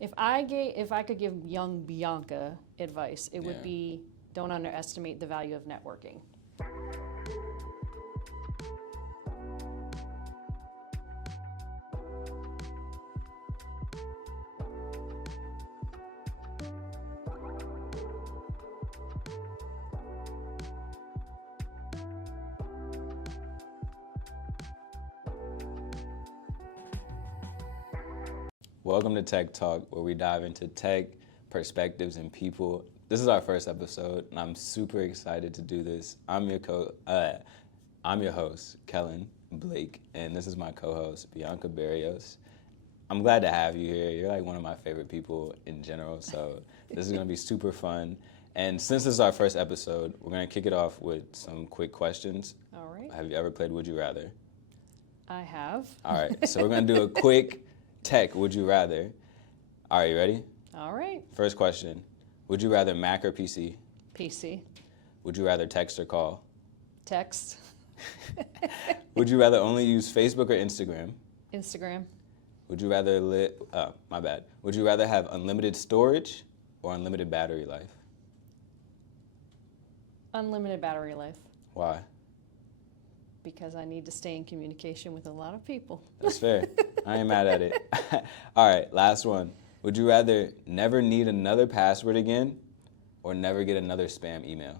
If I could give young Bianca advice, it would be don't underestimate the value of networking. Welcome to Tech Talk, where we dive into tech, perspectives, and people. This is our first episode, and I'm super excited to do this. I'm your host, Kellen Blake, and this is my co-host, Bianca Barrios. I'm glad to have you here. You're like one of my favorite people in general, so this is going to be super fun. And since this is our first episode, we're going to kick it off with some quick questions. All right. Have you ever played Would You Rather? I have. All right, so we're going to do a quick tech Would You Rather. All right, you ready? All right. First question. Would you rather Mac or PC? PC. Would you rather text or call? Text. Would you rather only use Facebook or Instagram? Instagram. Would you rather Would you rather have unlimited storage or unlimited battery life? Unlimited battery life. Why? Because I need to stay in communication with a lot of people. That's fair. I ain't mad at it. All right, last one. Would you rather never need another password again or never get another spam email?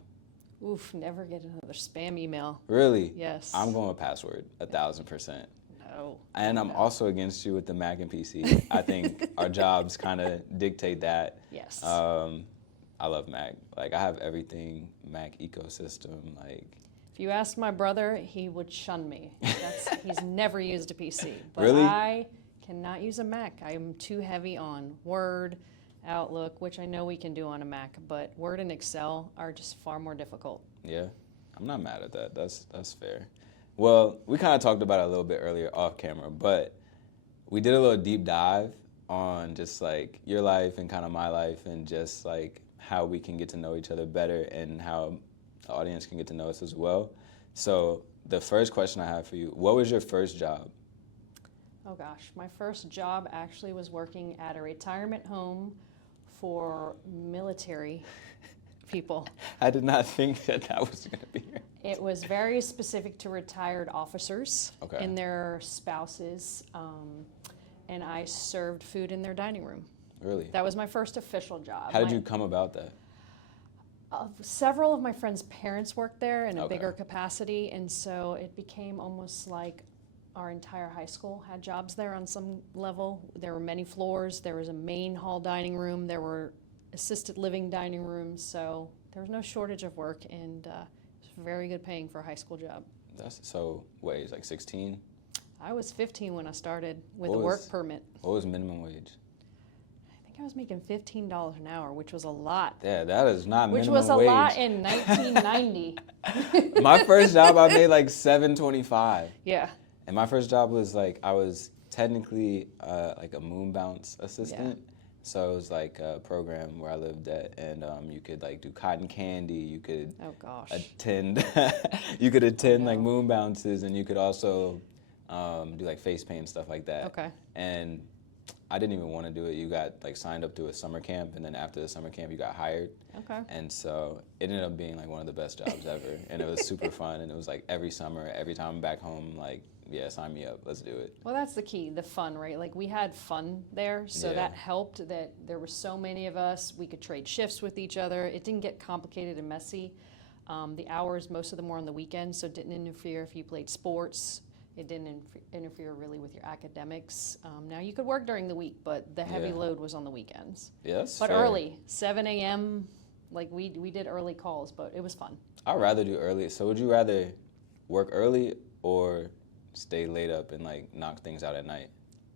Oof, never get another spam email. Really? Yes. I'm going with password, 1,000%. No. And I'm also against you with the Mac and PC. I think our jobs kind of dictate that. Yes. I love Mac. Like, I have everything Mac ecosystem. Like, if you asked my brother, he would shun me. He's never used a PC. But really? I cannot use a Mac. I am too heavy on Word, Outlook, which I know we can do on a Mac, but Word and Excel are just far more difficult. Yeah, I'm not mad at that. That's fair. Well, we kind of talked about it a little bit earlier off camera, but we did a little deep dive on just like your life and kind of my life and just like how we can get to know each other better and how the audience can get to know us as well. So the first question I have for you, what was your first job? Oh gosh, my first job actually was working at a retirement home for military people. I did not think that was going to be here. It was very specific to retired officers and their spouses, and I served food in their dining room. Really? That was my first official job. How did you come about that? Several of my friends' parents worked there in a bigger capacity, and so it became almost like our entire high school had jobs there on some level. There were many floors. There was a main hall dining room. There were assisted living dining rooms. So there was no shortage of work, and it was very good paying for a high school job. So what age, like 16? I was 15 when I started with a work permit. What was minimum wage? I think I was making $15 an hour, which was a lot. Yeah, that is not minimum wage. Which was a lot in 1990. My first job, I made like $7.25. Yeah. And my first job was like, I was technically like a moon bounce assistant. Yeah. So it was like a program where I lived at, and you could like do cotton candy. You could attend, like moon bounces, and you could also do like face paint and stuff like that. Okay. And I didn't even want to do it. You got like signed up to a summer camp, and then after the summer camp, you got hired. Okay. And so it ended up being like one of the best jobs ever, and it was super fun. And it was like every summer, every time I'm back home, like, yeah, sign me up. Let's do it. Well, that's the key, the fun, right? Like we had fun there, so that helped that there were so many of us. We could trade shifts with each other. It didn't get complicated and messy. The hours, most of them were on the weekends, so it didn't interfere if you played sports. It didn't interfere really with your academics. Now you could work during the week, but the heavy load was on the weekends. Yes. But fair. Early, 7 a.m., like we did early calls, but it was fun. I'd rather do early. So would you rather work early or stay late up and like knock things out at night?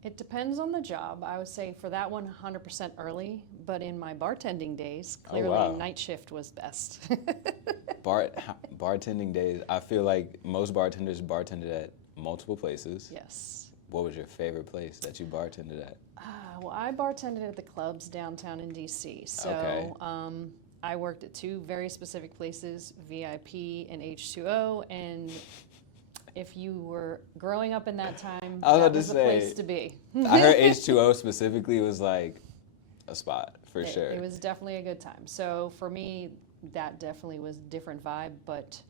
It depends on the job. I would say for that one, 100% early. But in my bartending days, clearly night shift was best. Bartending days, I feel like most bartenders bartended at multiple places. Yes. What was your favorite place that you bartended at? Well, I bartended at the clubs downtown in D.C. So I worked at two very specific places, VIP and H2O, and if you were growing up in that time, that was the place to be. I heard H2O specifically was like a spot for sure. It was definitely a good time. So for me, that definitely was a different vibe, but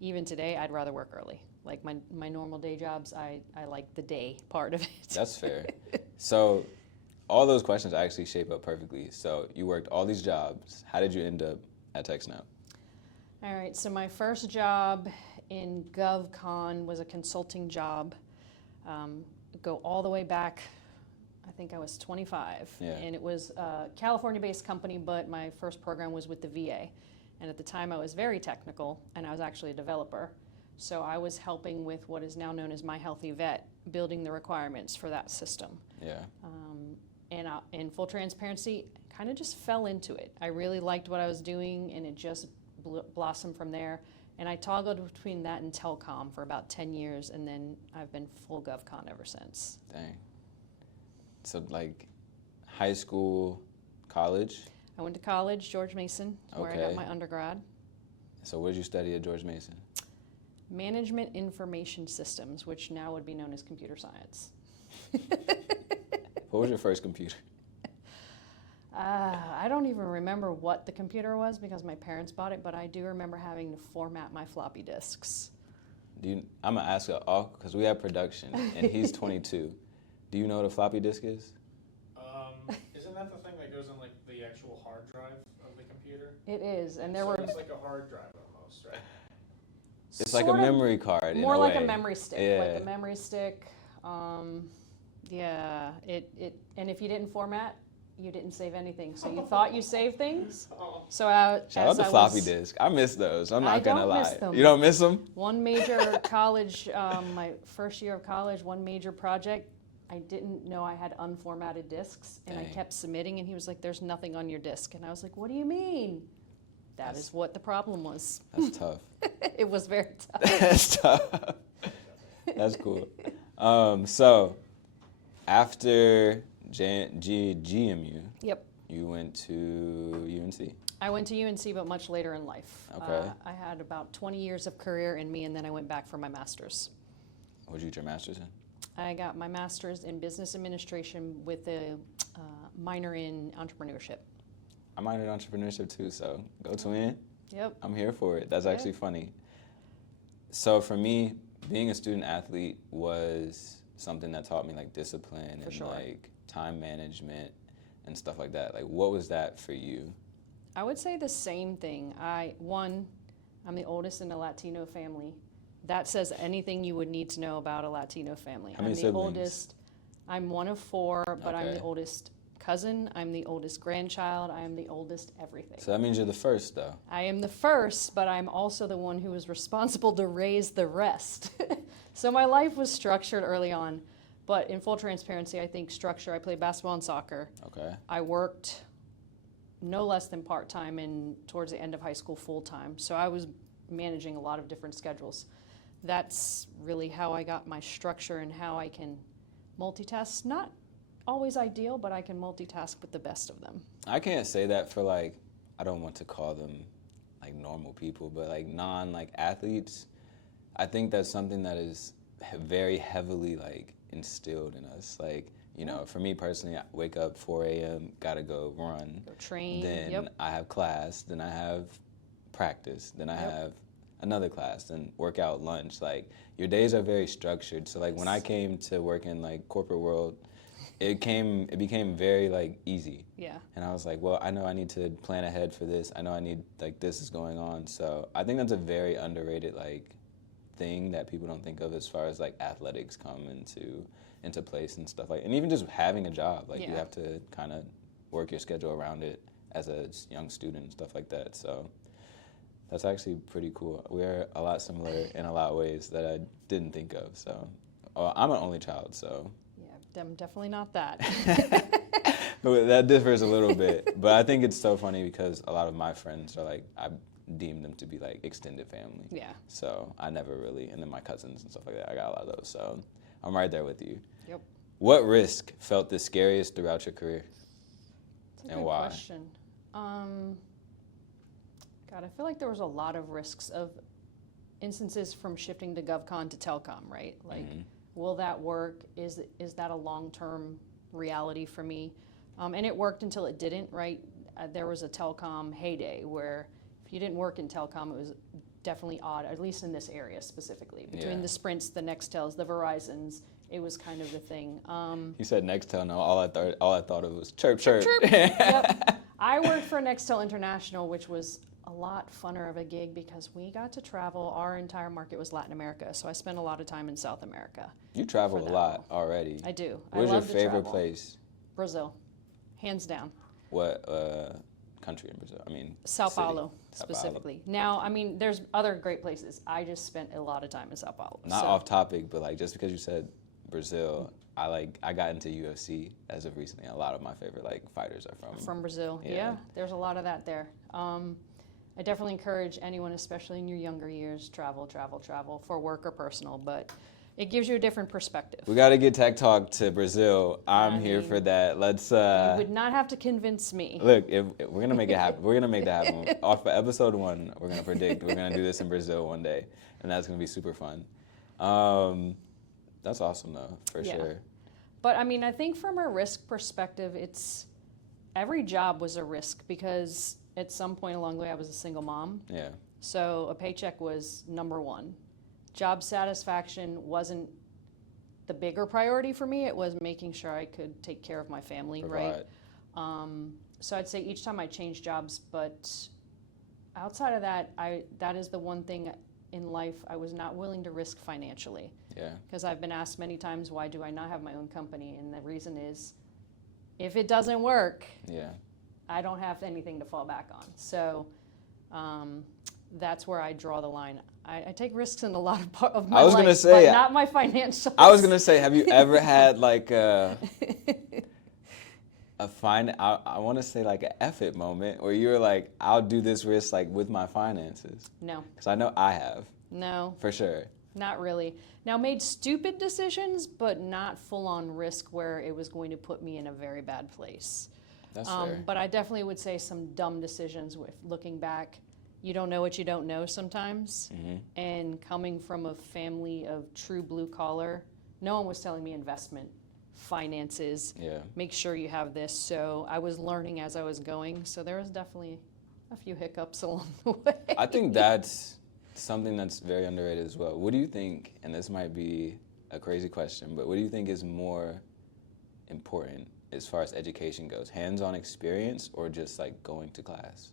even today, I'd rather work early. Like my normal day jobs, I like the day part of it. That's fair. So all those questions actually shape up perfectly. So you worked all these jobs. How did you end up at TekSynap? All right, so my first job in GovCon was a consulting job. Go all the way back, I think I was 25. Yeah. And it was a California-based company, but my first program was with the VA. And at the time, I was very technical, and I was actually a developer. So I was helping with what is now known as My Healthy Vet, building the requirements for that system. Yeah. And in full transparency, kind of just fell into it. I really liked what I was doing, and it just blossomed from there. And I toggled between that and telecom for about 10 years, and then I've been full GovCon ever since. Dang. So like high school, college? I went to college, George Mason, where I got my undergrad. So what did you study at George Mason? Management Information Systems, which now would be known as computer science. What was your first computer? I don't even remember what the computer was because my parents bought it, but I do remember having to format my floppy disks. I'm going to ask you all, because we have production, and he's 22. Do you know what a floppy disk is? Isn't that the thing that goes in like the actual hard drive of the computer? It is, and there So were... it's like a hard drive almost, right? It's like a memory card. More like a way. A memory stick. Yeah. Like a memory stick. Yeah. And if you didn't format, you didn't save anything. So you thought you saved things. So Shout out to floppy disk. I miss those. I'm not gonna lie. Miss them. You don't miss them? One major college, my first year of college, one major project, I didn't know I had unformatted disks, and I kept submitting, and he was like, "There's nothing on your disk," and I was like, "What do you mean?" That is what the problem was. That's tough. It was very tough. That's tough. That's cool. So after GMU, Yep. you went to UNC. I went to UNC, but much later in life. Okay. I had about 20 years of career in me, and then I went back for my master's. What did you get your master's in? I got my master's in business administration with a minor in entrepreneurship. I minored in entrepreneurship too, so go twin. Yep. I'm here for it. That's actually funny. So for me, being a student athlete was something that taught me like discipline and like time management and stuff like that. Like, what was that for you? I would say the same thing. I'm the oldest in a Latino family. That says anything you would need to know about a Latino family. How many I'm the siblings? oldest. I'm one of four, but I'm Okay. the oldest cousin. I'm the oldest grandchild. I am the oldest everything. So that means you're the first, though. I am the first, but I'm also the one who was responsible to raise the rest. So my life was structured early on, but in full transparency, I think structure. I played basketball and soccer. Okay. I worked no less than part-time and towards the end of high school full-time. So I was managing a lot of different schedules. That's really how I got my structure and how I can multitask. Not always ideal, but I can multitask with the best of them. I can't say that for like, I don't want to call them like normal people, but like like athletes. I think that's something that is very heavily like instilled in us. Like, you know, for me personally, I wake up 4 a.m., gotta go run. Go train. Then I have class, then I have practice, then I have another class, then workout, lunch. Like, your days are very structured. So like when I came to work in like corporate world, it became very like easy. Yeah. And I was like, well, I know I need to plan ahead for this. I know I need, like, this is going on. So I think that's a very underrated like thing that people don't think of as far as like athletics come into place and stuff like, and even just having a job, like you have to kind of work your schedule around it as a young student and stuff like that. So that's actually pretty cool. We're a lot similar in a lot of ways that I didn't think of. So I'm an only child, so. Yeah, I'm definitely not that. That differs a little bit, but I think it's so funny because a lot of my friends are like, I deem them to be like extended family. Yeah. So I never really, and then my cousins and stuff like that, I got a lot of those. So I'm right there with you. Yep. What risk felt the scariest throughout your career? That's a And good why? question. God, I feel like there was a lot of risks of instances from shifting to GovCon to telecom, right? Like, will that work? Is that a long-term reality for me? And it worked until it didn't, right? There was a telecom heyday where if you didn't work in telecom, it was definitely odd, at least in this area specifically. Between the Sprints, the Nextels, the Verizons, it was kind of the thing. You said Nextel, no, all I thought of was chirp, chirp. Chirp. Yep. I worked for Nextel International, which was a lot funner of a gig because we got to travel. Our entire market was Latin America, so I spent a lot of time in South America. You travel a lot already. I do. Where's I your love to favorite travel. place? Brazil, hands down. What country in Brazil? I mean, Sao city. Paulo, Sao specifically. Now, I mean, there's other great places. I just spent a lot of time in Sao Paulo. Not off topic, but like just because you said Brazil, I got into UFC as of recently. A lot of my favorite like fighters are from Brazil. Yeah, there's a lot of that there. I definitely encourage anyone, especially in your younger years, travel for work or personal, but it gives you a different perspective. We got to get TekTalk to Brazil. I'm here for that. Let's. You would not have to convince me. Look, if we're gonna make it happen. We're gonna make that happen. Off of episode 1, we're gonna predict we're gonna do this in Brazil one day, and that's gonna be super fun. That's awesome though, for sure. But I mean, I think from a risk perspective, every job was a risk because at some point along the way I was a single mom. Yeah. So a paycheck was number one. Job satisfaction wasn't the bigger priority for me. It was making sure I could take care of my family, right? So I'd say each time I changed jobs, but outside of that, that is the one thing in life I was not willing to risk financially. Yeah. Because I've been asked many times, why do I not have my own company? And the reason is, if it doesn't work, I don't have anything to fall back on. So that's where I draw the line. I take risks in a lot of my life, but not my financials. I was gonna say, have you ever had like I want to say like an F-it moment where you were like, I'll do this risk like with my finances? No. Because I know I have. No. For sure. Not really. Now, made stupid decisions, but not full-on risk where it was going to put me in a very bad place. That's fair. But I definitely would say some dumb decisions with looking back. You don't know what you don't know sometimes. Mm-hmm. And coming from a family of true blue collar, no one was telling me investment, finances, make sure you have this. So I was learning as I was going. So there was definitely a few hiccups along the way. I think that's something that's very underrated as well. What do you think, and this might be a crazy question, but what do you think is more important as far as education goes? Hands-on experience or just like going to class?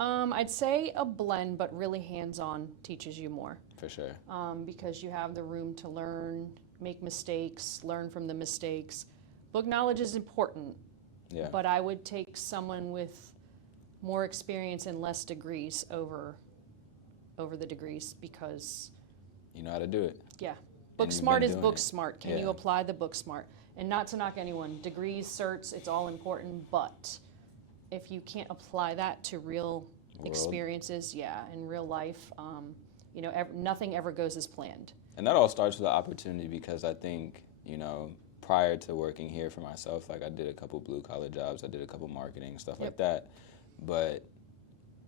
I'd say a blend, but really hands-on teaches you more. For sure. Because you have the room to learn, make mistakes, learn from the mistakes. Book knowledge is important, but I would take someone with more experience and less degrees over the degrees because you know how to do it. Yeah. Book smart is book smart. Can you apply the book smart? And not to knock anyone, degrees, certs, it's all important, but if you can't apply that to real experiences, in real life, nothing ever goes as planned. And that all starts with the opportunity because I think, prior to working here for myself, like I did a couple blue collar jobs, I did a couple marketing, stuff like that. But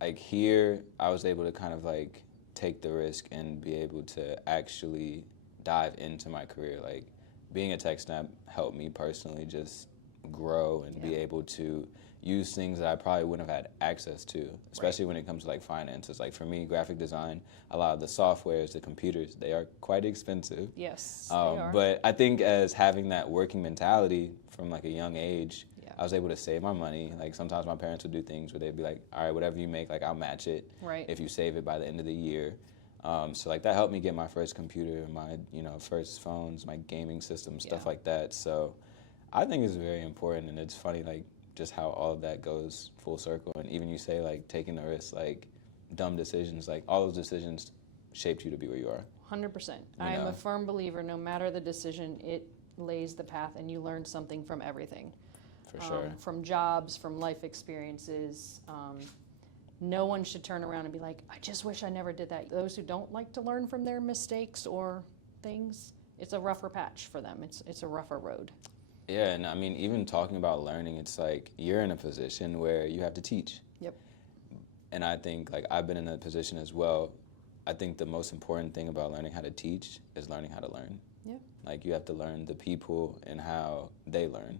like here, I was able to kind of like take the risk and be able to actually dive into my career. Like being a TekSynap helped me personally just grow and be able to use things that I probably wouldn't have had access to, especially when it comes to like finances. Like for me, graphic design, a lot of the softwares, the computers, they are quite expensive. Yes, they are. But I think as having that working mentality from like a young age, I was able to save my money. Like sometimes my parents would do things where they'd be like, all right, whatever you make, like I'll match it if you save it by the end of the year. So like that helped me get my first computer, my first phones, my gaming system, stuff like that. So I think it's very important, and it's funny like just how all of that goes full circle. And even you say like taking the risk, like dumb decisions, like all those decisions shaped you to be where you are. 100%. I am a firm believer, no matter the decision, it lays the path and you learn something from everything. For sure. From jobs, from life experiences. No one should turn around and be like, I just wish I never did that. Those who don't like to learn from their mistakes or things, it's a rougher patch for them. It's a rougher road. Yeah, and I mean, even talking about learning, it's like you're in a position where you have to teach. Yep. And I think, like, I've been in that position as well. I think the most important thing about learning how to teach is learning how to learn. Yeah. Like you have to learn the people and how they learn,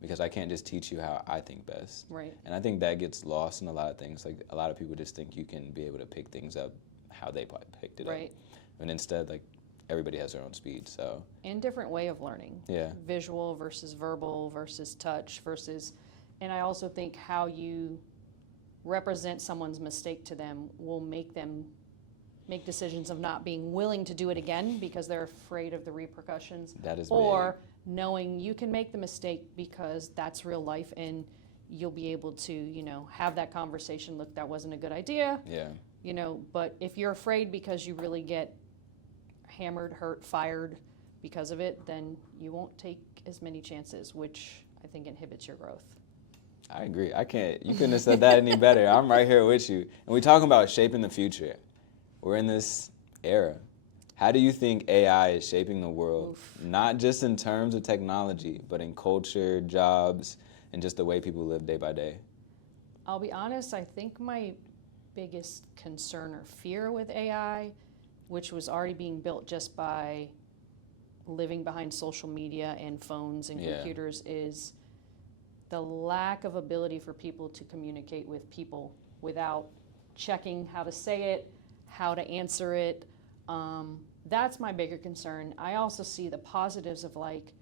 because I can't just teach you how I think best. Right. And I think that gets lost in a lot of things. Like a lot of people just think you can be able to pick things up how they picked it up. Right. And instead, like, everybody has their own speed, so. And different way of learning. Yeah. Visual versus verbal versus touch versus, and I also think how you represent someone's mistake to them will make them make decisions of not being willing to do it again because they're afraid of the repercussions. That is or knowing you can make the mistake because that's real life and you'll be able to, you know, have that conversation. Look, that wasn't a good idea. Yeah. You know, but if you're afraid because you really get hammered, hurt, fired because of it, then you won't take as many chances, which I think inhibits your growth. I agree. You couldn't have said that any better. I'm right here with you. And we're talking about shaping the future. We're in this era. How do you think AI is shaping the world, not just in terms of technology, but in culture, jobs, and just the way people live day by day? I'll be honest, I think my biggest concern or fear with AI, which was already being built just by living behind social media and phones and computers, is the lack of ability for people to communicate with people without checking how to say it, how to answer it. That's my bigger concern. I also see the positives of, like,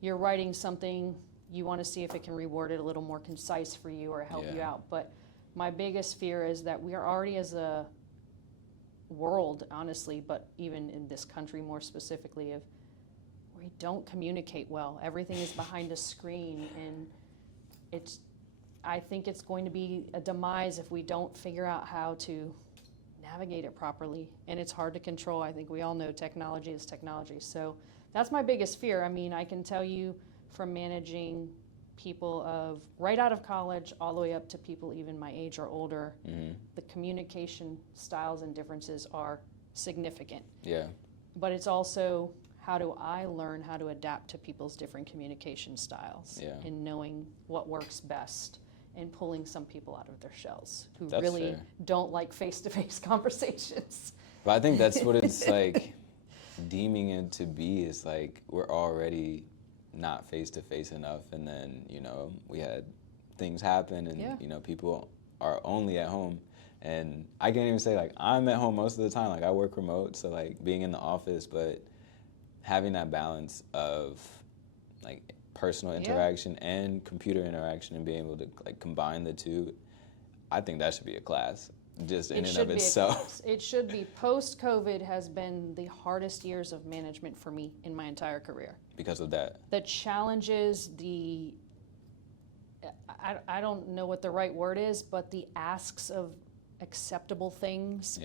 you're writing something, you want to see if it can reword it a little more concise for you or help you out. But my biggest fear is that we are already, as a world, honestly, but even in this country more specifically, of we don't communicate well. Everything is behind a screen, and I think it's going to be a demise if we don't figure out how to navigate it properly. And it's hard to control. I think we all know technology is technology. So that's my biggest fear. I mean, I can tell you from managing people of right out of college all the way up to people even my age or older, the communication styles and differences are significant. Yeah. But it's also, how do I learn how to adapt to people's different communication styles and knowing what works best and pulling some people out of their shells who really don't like face-to-face conversations. But I think that's what it's like deeming it to be, is like we're already not face-to-face enough, and then, you know, we had things happen and, you know, people are only at home. And I can't even say, like, I'm at home most of the time. Like, I work remote, so, like, being in the office, but having that balance of, like, personal interaction and computer interaction and being able to, like, combine the two, I think that should be a class just in and of itself. It should be. Post-COVID has been the hardest years of management for me in my entire career. Because of that. The challenges, I don't know what the right word is, but the asks of acceptable things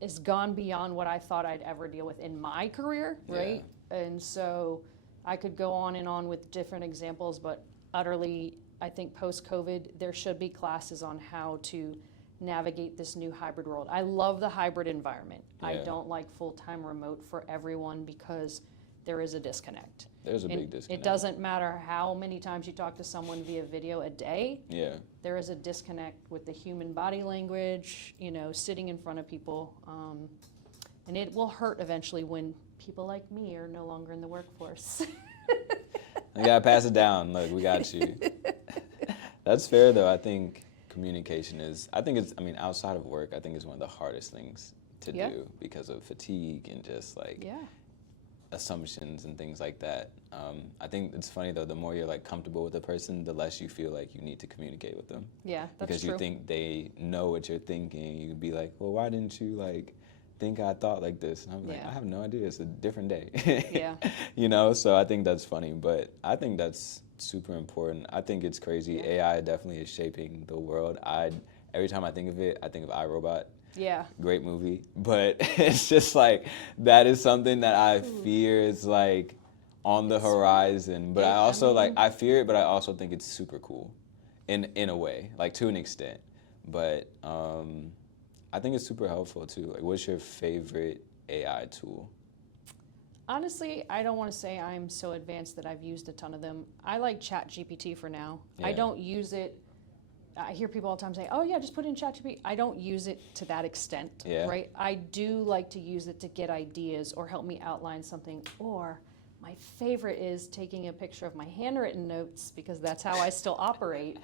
is gone beyond what I thought I'd ever deal with in my career, right? And so I could go on and on with different examples, but utterly, I think post-COVID, there should be classes on how to navigate this new hybrid world. I love the hybrid environment. I don't like full-time remote for everyone because there is a disconnect. There's a big disconnect. It doesn't matter how many times you talk to someone via video a day. Yeah. There is a disconnect with the human body language, you know, sitting in front of people. And it will hurt eventually when people like me are no longer in the workforce. You gotta pass it down. Look, we got you. That's fair, though. I think communication is, outside of work, I think it's one of the hardest things to do because of fatigue and just, like, assumptions and things like that. I think it's funny, though, the more you're, like, comfortable with a person, the less you feel like you need to communicate with them. Yeah, that's because true. You think they know what you're thinking. You can be like, well, why didn't you, like, think I thought like this? And I'm like, I have no idea. It's a different day. You know, so I think that's funny, but I think that's super important. I think it's crazy. AI definitely is shaping the world. Every time I think of it, I think of iRobot. Yeah. Great movie. But it's just like, that is something that I fear is, like, on the horizon. But I fear it, but I also think it's super cool in a way, like, to an extent. But I think it's super helpful too. Like, what's your favorite AI tool? Honestly, I don't want to say I'm so advanced that I've used a ton of them. I like ChatGPT for now. I don't use it I hear people all the time say, oh yeah, just put it in ChatGPT. I don't use it to that extent, Yeah. right? I do like to use it to get ideas or help me outline something. Or my favorite is taking a picture of my handwritten notes, because that's how I still operate.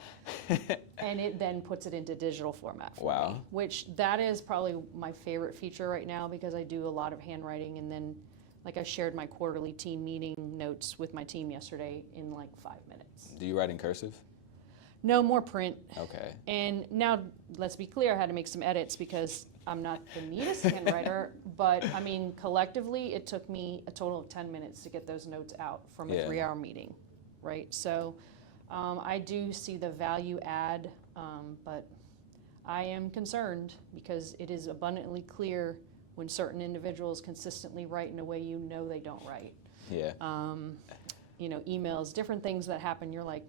And it then puts it into digital format for Wow. me, which that is probably my favorite feature right now, because I do a lot of handwriting. And then, like, I shared my quarterly team meeting notes with my team yesterday in like 5 minutes. Do you write in cursive? No, more print. Okay. And now, let's be clear, I had to make some edits because I'm not the neatest handwriter, but I mean, collectively, it took me a total of 10 minutes to get those notes out from a Yeah. 3-hour meeting, right? So I do see the value add, but I am concerned because it is abundantly clear when certain individuals consistently write in a way you know they don't write. Yeah. You know, emails, different things that happen, you're like,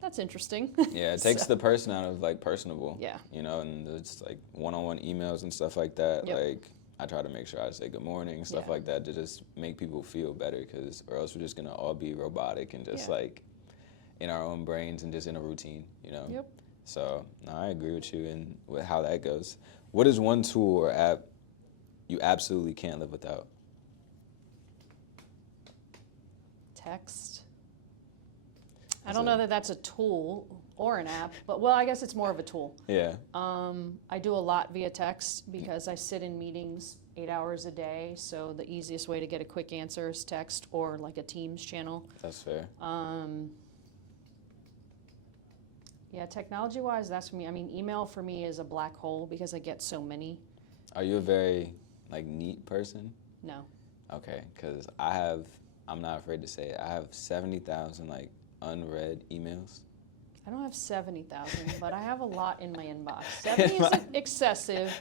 that's interesting. Yeah, it takes the person out of like personable. Yeah. You know, and it's like one-on-one emails and stuff like that. Yep. Like I try to make sure I say good morning, stuff Yeah. like that, to just make people feel better, or else we're just gonna all be robotic and just Yeah. like in our own brains and just in a routine, you know. Yep. So no, I agree with you and with how that goes. What is one tool or app you absolutely can't live without? Text. I don't know that that's a tool or an app, but well, I guess it's more of a tool. Yeah. I do a lot via text because I sit in meetings 8 hours a day, so the easiest way to get a quick answer is text or like a Teams channel. That's fair. Yeah, technology-wise, that's for me. I mean, email for me is a black hole because I get so many. Are you a very like neat person? No. Okay, because I'm not afraid to say it, I have 70,000 like unread emails. I don't have 70,000, but I have a lot in my inbox. 70 is excessive,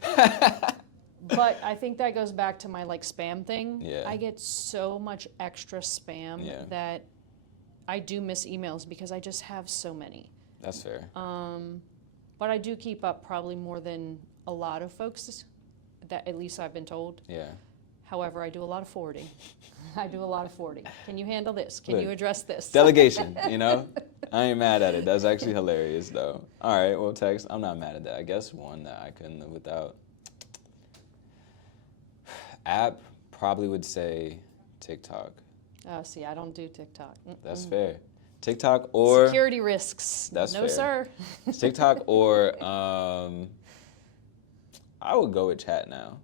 but I think that goes back to my like spam thing. Yeah. I get so much extra spam Yeah. that I do miss emails because I just have so many. That's fair. But I do keep up probably more than a lot of folks, that at least I've been told. Yeah. However, I do a lot of forwarding. I do a lot of forwarding. Can you handle this? Can Look, you address this? Delegation, you know? I ain't mad at it. That's actually hilarious, though. All right, well, text. I'm not mad at that. I guess one that I couldn't live without. App, probably would say TikTok. Oh, see, I don't do TikTok. That's fair. TikTok or... Security risks. That's no, fair. sir. TikTok or... I would go with chat now.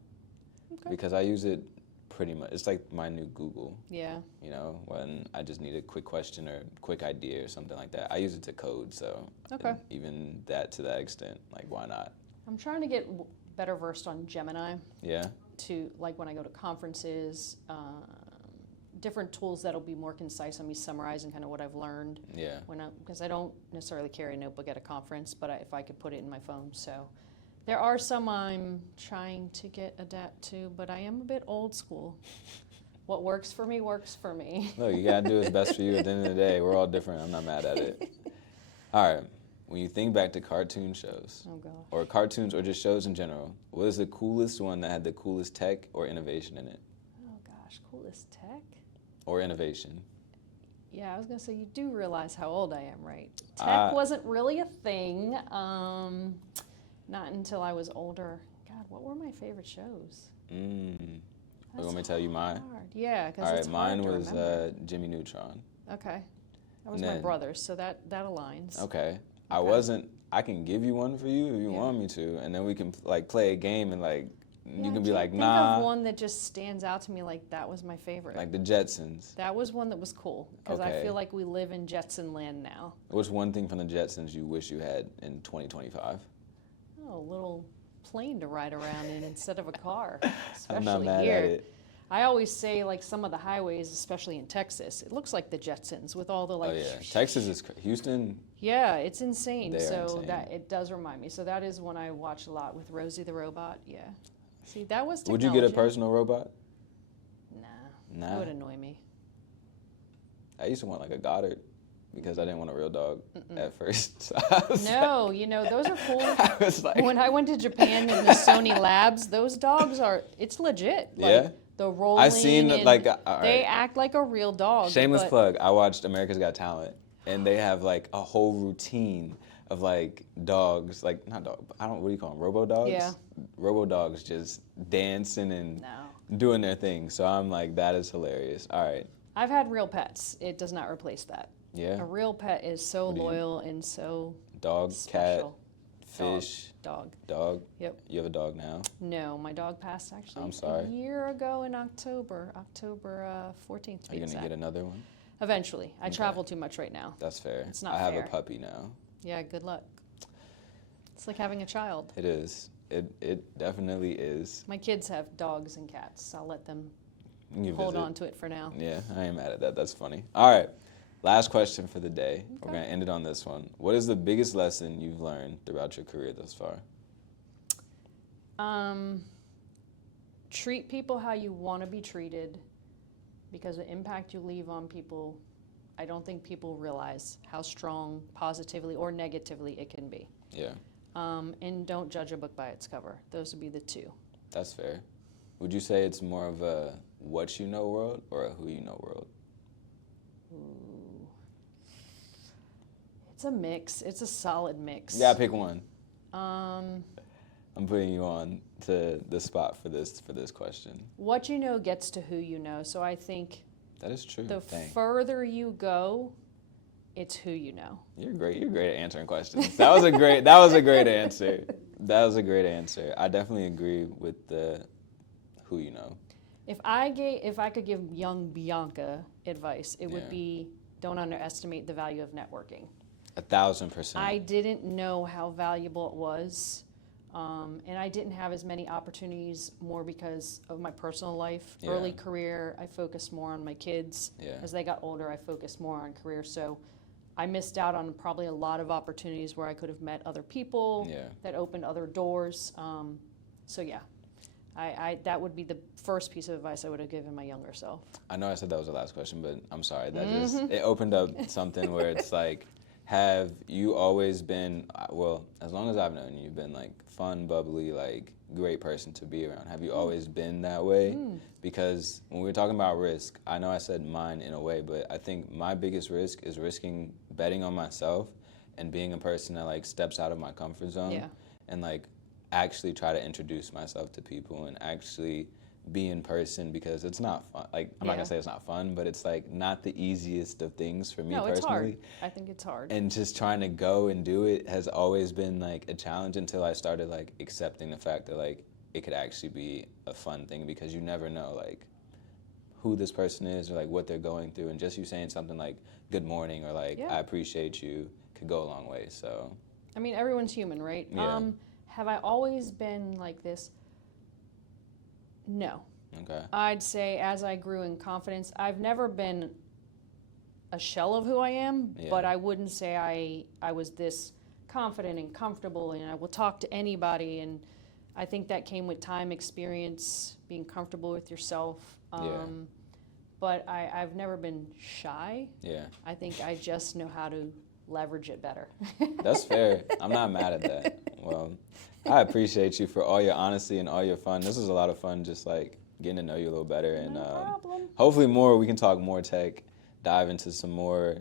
Okay. Because I use it pretty much. It's like my new Google. Yeah. You know, when I just need a quick question or quick idea or something like that. I use it to code, so Okay. even that to that extent, like why not? I'm trying to get better versed on Gemini Yeah, to, like, when I go to conferences, different tools that'll be more concise on me summarizing kind of what I've learned. yeah. Because I don't necessarily carry a notebook at a conference, but if I could put it in my phone. So there are some I'm trying to adapt to, but I am a bit old school. What works for me works for me. Look, you gotta do what's best for you. At the end of the day, we're all different. I'm not mad at it. All right. When you think back to cartoon shows, Oh, gosh. or cartoons, or just shows in general, what is the coolest one that had the coolest tech or innovation in it? Oh, gosh. Coolest tech? Or innovation? Yeah, I was going to say, you do realize how old I am, right? Tech wasn't really a thing, not until I was older. God, what were my favorite shows? You want me to tell you mine? Hard. Yeah, because All right, it's mine hard to was remember. Jimmy Neutron. Okay. That was And my then- brother's, so that aligns. Okay. Okay. I can give you one for you if you Yeah. want me to, and then we can like play a game and like Yeah, you I can be can't like, think nah, of one that just stands out to me like that was my favorite. like the Jetsons. That was one that was cool because I Okay. feel like we live in Jetson land now. What's one thing from the Jetsons you wish you had in 2025? Oh, a little plane to ride around in instead of a car, especially I'm not mad here. at it. I always say, like, some of the highways, especially in Texas, it looks like the Jetsons with all the like. Oh yeah, Texas is Houston. Yeah, it's insane. They're So insane. that it does remind me. So that is one I watch a lot with Rosie the robot. Yeah. See, that was Would technology. you get a personal robot? Nah. Nah. It would annoy me. I used to want like a Goddard because I didn't want a real dog at first. So I was No, you know, those are cool. I was like, When I went to Japan in the Sony labs, those dogs it's legit. Like, Yeah? the rolling. I seen and like all they right. act like a real dog. Shameless but plug. I watched America's Got Talent. and they have like a whole routine of like dogs, like not dog, what do you call them, robo dogs? Yeah. Robo dogs just dancing and No. doing their thing. So I'm like, that is hilarious. All right. I've had real pets. It does not replace that. Yeah. A real pet is so What do you- loyal and so Dog, special. cat, fish, Dog. dog. Yep. You have a dog now? No, my dog passed actually I'm sorry. a year ago in October 14th to Are be you gonna exact. get another one? Eventually. I Okay. travel too much right now. That's fair. It's not I have fair. a puppy now. Yeah, good luck. It's like having a child. It is. It definitely is. My kids have dogs and cats. I'll let them You hold visit. on to it for now. Yeah, I ain't mad at that. That's funny. All right. Last question for the day. We're Okay. going to end it on this one. What is the biggest lesson you've learned throughout your career thus far? Treat people how you want to be treated, because the impact you leave on people, I don't think people realize how strong, positively or negatively, it can be. Yeah, And don't judge a book by its cover. Those would be the two. that's fair. Would you say it's more of a what you know world or a who you know world? Ooh. It's a mix. It's a solid mix. You gotta pick one. Um, I'm putting you on to the spot for this question. what you know gets to who you know. So I think That is true. the Dang. further you go, it's who you know. You're great. You're great at answering questions. That was a great answer. That was a great answer. I definitely agree with the who you know. If I could give young Bianca advice, it would Yeah. be don't underestimate the value of networking. 1,000%. I didn't know how valuable it was, and I didn't have as many opportunities more because of my personal life. Yeah. Early career, I focused more on my kids. Yeah. As they got older, I focused more on career. So I missed out on probably a lot of opportunities where I could have met other people Yeah. that opened other doors. So yeah, I that would be the first piece of advice I would have given my younger self. I know I said that was the last question, but I'm sorry. That Mm-hmm. it opened up something where it's like, have you always been, well, as long as I've known you, you've been like fun, bubbly, like great person to be around. Have you always been that way? Because when we were talking about risk, I know I said mine in a way, but I think my biggest risk is betting on myself and being a person that like steps out of my comfort zone Yeah. and like actually try to introduce myself to people and actually be in person, because it's not fun. Like, I'm not Yeah. gonna say it's not fun, but it's like not the easiest of things for me No, it's personally. hard. I think it's hard. And just trying to go and do it has always been like a challenge until I started like accepting the fact that like it could actually be a fun thing, because you never know like who this person is or like what they're going through, and just you saying something like good morning or like Yeah. I appreciate you could go a long way. So I mean, everyone's human, right? Yeah. Have I always been like this? No. okay. I'd say as I grew in confidence, I've never been a shell of who I am, Yeah. but I wouldn't say I was this confident and comfortable and I will talk to anybody. And I think that came with time, experience, being comfortable with yourself. Yeah. But I've never been shy. Yeah. I think I just know how to leverage it better. That's fair. I'm not mad at that. Well, I appreciate you for all your honesty and all your fun. This was a lot of fun, just like getting to know you a little better. And No problem. hopefully we can talk more tech, dive into some more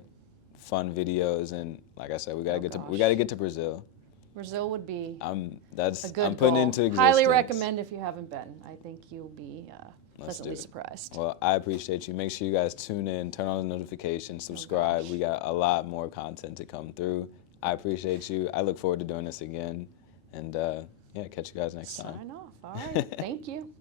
fun videos. And like I said, we gotta get to Brazil. Brazil would be I'm a good putting goal. into existence. Highly recommend if you haven't been. I think you'll be Let's do pleasantly it. surprised. Well, I appreciate you. Make sure you guys tune in, turn on the notifications, subscribe. We got a lot more content to come through. I appreciate you. I look forward to doing this again. And yeah, catch you guys next time. Sign off. All right. Thank you.